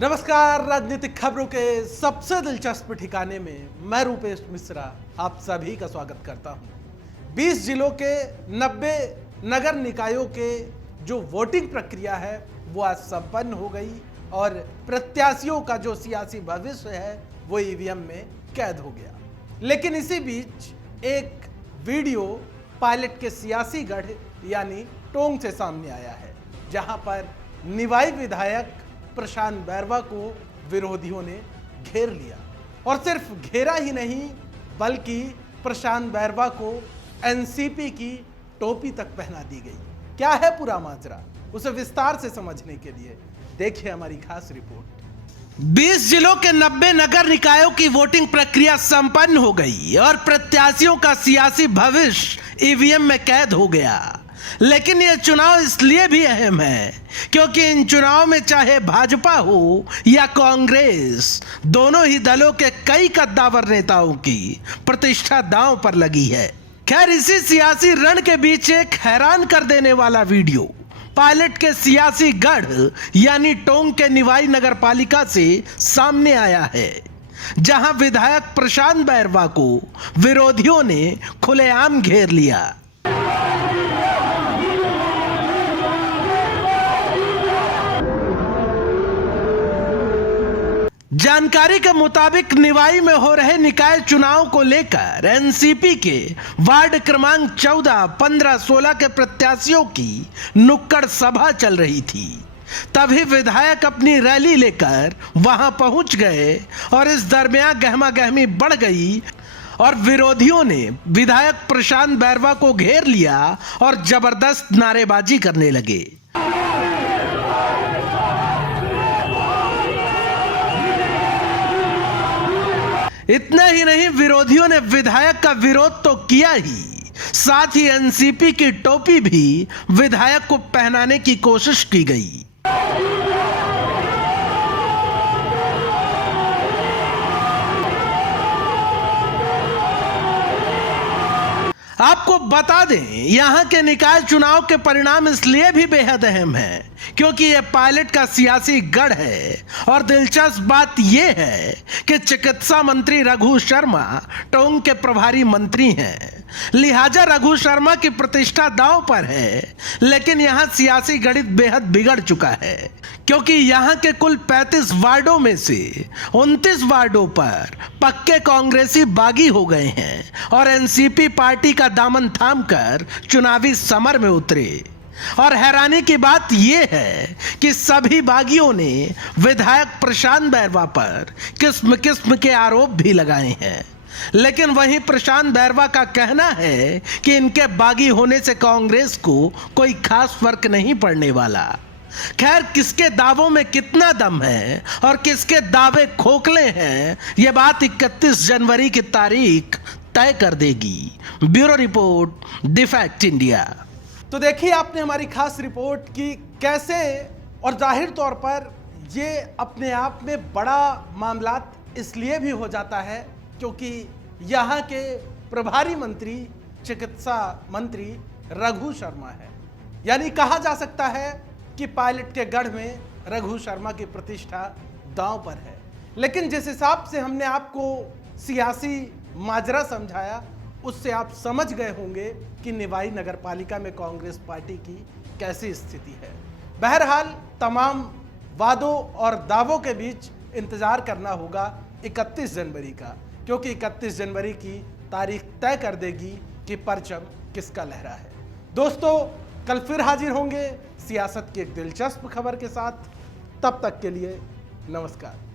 नमस्कार। राजनीतिक खबरों के सबसे दिलचस्प ठिकाने में मैं रूपेश मिश्रा आप सभी का स्वागत करता हूं। 20 जिलों के 90 नगर निकायों के जो वोटिंग प्रक्रिया है वो आज संपन्न हो गई और प्रत्याशियों का जो सियासी भविष्य है वो ईवीएम में कैद हो गया। लेकिन इसी बीच एक वीडियो पायलट के सियासी गढ़ यानी टोंक से सामने आया है, जहां पर निवाई विधायक प्रशांत बैरवा को विरोधियों ने घेर लिया और सिर्फ घेरा ही नहीं बल्कि प्रशांत बैरवा को एनसीपी की टोपी तक पहना दी गई। क्या है पूरा माजरा, उसे विस्तार से समझने के लिए देखिए हमारी खास रिपोर्ट। 20 जिलों के 90 नगर निकायों की वोटिंग प्रक्रिया संपन्न हो गई और प्रत्याशियों का सियासी भविष्य ईवीएम में कैद हो गया। लेकिन यह चुनाव इसलिए भी अहम है क्योंकि इन चुनाव में चाहे भाजपा हो या कांग्रेस, दोनों ही दलों के कई कद्दावर नेताओं की प्रतिष्ठा दांव पर लगी है। खैर, इसी सियासी रण के बीच एक हैरान कर देने वाला वीडियो पायलट के सियासी गढ़ यानी टोंक के निवाई नगर पालिका से सामने आया है, जहां विधायक प्रशांत बैरवा को विरोधियों ने खुलेआम घेर लिया। जानकारी के मुताबिक निवाई में हो रहे निकाय चुनाव को लेकर एनसीपी के वार्ड क्रमांक 14, 15, 16 के प्रत्याशियों की नुक्कड़ सभा चल रही थी। तभी विधायक अपनी रैली लेकर वहां पहुंच गए और इस दरमियान गहमा गहमी बढ़ गई और विरोधियों ने विधायक प्रशांत बैरवा को घेर लिया और जबरदस्त नारेबाजी करने लगे। इतना ही नहीं, विरोधियों ने विधायक का विरोध तो किया ही, साथ ही एनसीपी की टोपी भी विधायक को पहनाने की कोशिश की गई। आपको बता दें, यहां के निकाय चुनाव के परिणाम इसलिए भी बेहद अहम है क्योंकि यह पायलट का सियासी गढ़ है और दिलचस्प बात यह है कि चिकित्सा मंत्री रघु शर्मा टोंक के प्रभारी मंत्री हैं, लिहाजा रघु शर्मा की प्रतिष्ठा दांव पर है। लेकिन यहां सियासी गणित बेहद बिगड़ चुका है क्योंकि यहां के कुल 35 वार्डों में से 29 वार्डों पर पक्के कांग्रेसी बागी हो गए हैं और एनसीपी पार्टी का दामन थामकर चुनावी समर में उतरे। और हैरानी की बात यह है कि सभी बागियों ने विधायक प्रशांत बैरवा पर किस्म किस्म के आरोप भी लगाए हैं। लेकिन वहीं प्रशांत बैरवा का कहना है कि इनके बागी होने से कांग्रेस को कोई खास फर्क नहीं पड़ने वाला। खैर, किसके दावों में कितना दम है और किसके दावे खोखले हैं, यह बात 31 जनवरी की तारीख तय कर देगी। Bureau report, the fact India. तो देखिए आपने हमारी खास रिपोर्ट की कैसे, और जाहिर तौर पर ये अपने आप में बड़ा मामला इसलिए भी हो जाता है क्योंकि यहाँ के प्रभारी मंत्री चिकित्सा मंत्री रघु शर्मा है। यानी कहा जा सकता है कि पायलट के गढ़ में रघु शर्मा की प्रतिष्ठा दांव पर है। लेकिन जिस हिसाब से हमने आपको सियासी माजरा समझाया उससे आप समझ गए होंगे कि निवाई नगर पालिका में कांग्रेस पार्टी की कैसी स्थिति है। बहरहाल तमाम वादों और दावों के बीच इंतजार करना होगा 31 जनवरी का, क्योंकि 31 जनवरी की तारीख तय कर देगी कि परचम किसका लहरा है। दोस्तों, कल फिर हाजिर होंगे सियासत की एक दिलचस्प खबर के साथ। तब तक के लिए नमस्कार।